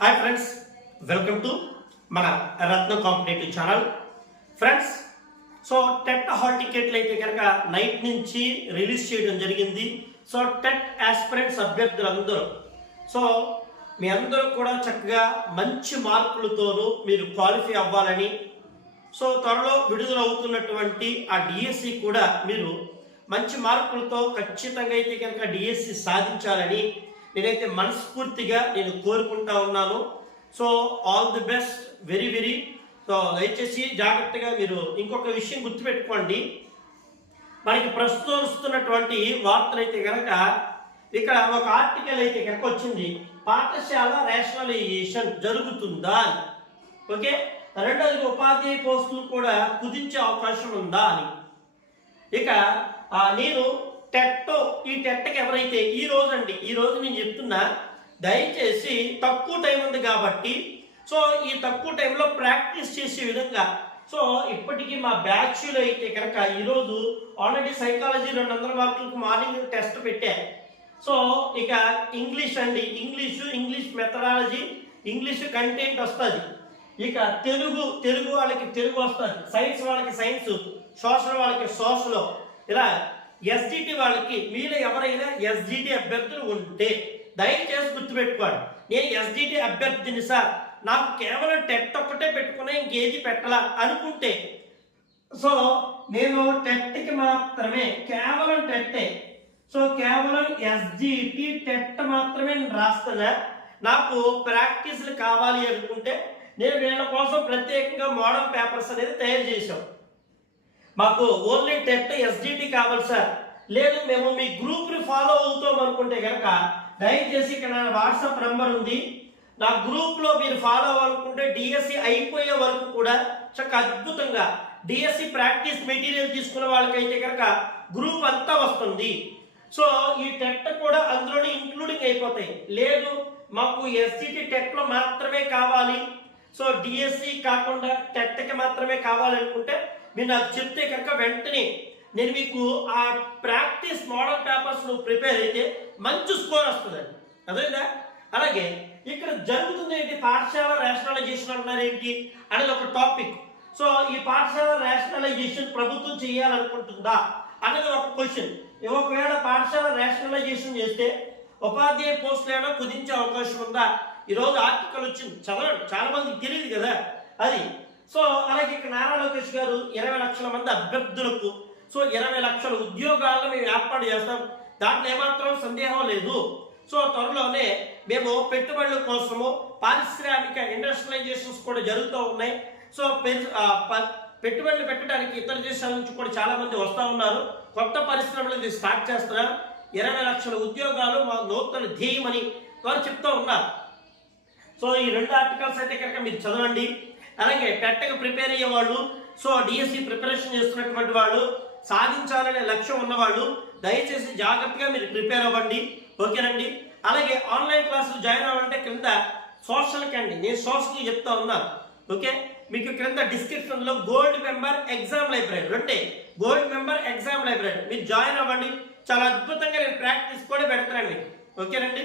Hi friends, welcome to మన Ratna competitive channel. Friends, so TET hall టికెట్లు అయితే కనుక నైట్ నుంచి రిలీజ్ చేయడం జరిగింది. సో టెట్ ఆస్పిరెంట్స్ అభ్యర్థులందరూ సో మీ అందరూ కూడా చక్కగా మంచి మార్కులతోనూ మీరు క్వాలిఫై అవ్వాలని, సో త్వరలో విడుదల అవుతున్నటువంటి ఆ డిఎస్సి కూడా మీరు మంచి మార్కులతో ఖచ్చితంగా అయితే కనుక డిఎస్సి సాధించాలని నేనైతే మనస్ఫూర్తిగా కోరుకుంటా ఉన్నాను. So all the best, very so దయచేసి జాగ్రత్తగా మీరు ఇంకొక విషయం గుర్తుపెట్టుకోండి. మనకి ప్రస్తుతం వస్తున్నటువంటి వార్తలు అయితే కనుక ఇక్కడ ఒక ఆర్టికల్ అయితే కనుక వచ్చింది, పాఠశాల రేషనలైజేషన్ జరుగుతుందా అని. ఓకే, రెండోది ఉపాధ్యాయ పోస్టులు కూడా కుదించే అవకాశం ఉందా అని. ఇక నేను ఈ టెట్కి ఎవరైతే ఈ రోజు నేను చెప్తున్నా, దయచేసి తక్కువ టైం ఉంది కాబట్టి సో ఈ తక్కువ టైంలో ప్రాక్టీస్ చేసే విధంగా సో ఇప్పటికీ మా బ్యాచ్లో అయితే కనుక ఈరోజు ఆల్రెడీ సైకాలజీ 200 మార్కులకు మార్నింగ్ టెస్ట్ పెట్టారు. సో ఇక English English methodology, English content వస్తుంది. ఇక తెలుగు వాళ్ళకి తెలుగు వస్తుంది, సైన్స్ వాళ్ళకి సైన్స్, సోషల్ వాళ్ళకి సోషల్, ఇలా ఎస్జిటి వాళ్ళకి మీలో ఎవరైనా ఎస్జిటి అభ్యర్థులు ఉంటే దయచేసి గుర్తుపెట్టుకోండి, నేను ఎస్జిటి అభ్యర్థిని సార్, నాకు కేవలం టెట్ ఒక్కటే పెట్టుకునే ఇంకేది పెట్టాలా అనుకుంటే సో నేను టెట్కి మాత్రమే, కేవలం టెట్టే, సో కేవలం ఎస్జిటి టెట్ మాత్రమే నేను రాస్తున్నా. నాకు ప్రాక్టీస్లు కావాలి అనుకుంటే నేను వీళ్ళ కోసం ప్రత్యేకంగా మోడల్ పేపర్స్ అనేది తయారు చేశాం. మాకు ఓన్లీ టెట్ ఎస్జిటి కావాలి సార్, లేదు మేము మీ గ్రూప్ని ఫాలో అవుతాం అనుకుంటే కనుక దయచేసి ఇక్కడ నా వాట్సాప్ నెంబర్ ఉంది, నా గ్రూప్లో మీరు ఫాలో అవ్వాలనుకుంటే డిఎస్సి అయిపోయే వరకు కూడా చక్కగా అద్భుతంగా డిఎస్సి ప్రాక్టీస్ మెటీరియల్ తీసుకున్న వాళ్ళకైతే కనుక గ్రూప్ అంతా వస్తుంది. సో ఈ టెట్ కూడా అందులోనే ఇంక్లూడింగ్ అయిపోతాయి. లేదు మాకు ఎస్జిటి టెట్లో మాత్రమే కావాలి, సో డిఎస్సి కాకుండా టెట్కి మాత్రమే కావాలనుకుంటే మీరు నాకు చెప్తే కనుక వెంటనే నేను మీకు ఆ ప్రాక్టీస్ మోడల్ పేపర్స్ ప్రిపేర్ అయితే మంచి స్కోర్ వస్తుందండి. అదేనా? అలాగే ఇక్కడ జరుగుతుంది ఏంటి, పాఠశాల రేషనలైజేషన్ అంటున్నారు ఏంటి అనేది ఒక టాపిక్. సో ఈ పాఠశాల రేషనలైజేషన్ ప్రభుత్వం చేయాలనుకుంటుందా అనేది ఒక క్వశ్చన్. ఒకవేళ పాఠశాల రేషనలైజేషన్ చేస్తే ఉపాధ్యాయ పోస్టులు ఏమైనా కుదించే అవకాశం ఉందా? ఈరోజు ఆర్టికల్ వచ్చింది, చదవండి, చాలా మందికి తెలియదు కదా అది. సో అలాగే ఇక్కడ నారా లోకేష్ గారు 20 లక్షల మంది అభ్యర్థులకు సో 20 లక్షల ఉద్యోగాలను మేము ఏర్పాటు చేస్తాం, దాంట్లో ఏమాత్రం సందేహం లేదు. సో త్వరలోనే మేము పెట్టుబడుల కోసము పారిశ్రామిక ఇండస్ట్రియలైజేషన్స్ కూడా జరుగుతూ ఉన్నాయి. సో పెట్టుబడులు పెట్టడానికి ఇతర దేశాల నుంచి కూడా చాలా మంది వస్తూ ఉన్నారు, కొత్త పరిశ్రమలు స్టార్ట్ చేస్తున్నారు. 20 లక్షల ఉద్యోగాలు మా నూతన ధ్యేయమని వారు చెప్తూ ఉన్నారు. సో ఈ 2 ఆర్టికల్స్ అయితే కనుక మీరు చదవండి. అలాగే టెట్కి ప్రిపేర్ అయ్యే వాళ్ళు, సో డిఎస్సి ప్రిపరేషన్ చేస్తున్నటువంటి వాళ్ళు, సాధించాలనే లక్ష్యం ఉన్నవాళ్ళు దయచేసి జాగ్రత్తగా మీరు ప్రిపేర్ అవ్వండి. ఓకేనండి? అలాగే ఆన్లైన్ క్లాసులు జాయిన్ అవ్వాలంటే కింద సోషల్కి అండి, నేను సోషల్కి చెప్తా ఉన్నాను. ఓకే, మీకు క్రింద డిస్క్రిప్షన్లో gold member exam library, gold member exam library మీరు జాయిన్ అవ్వండి. చాలా అద్భుతంగా నేను ప్రాక్టీస్ కూడా పెడతాను మీకు. ఓకేనండి?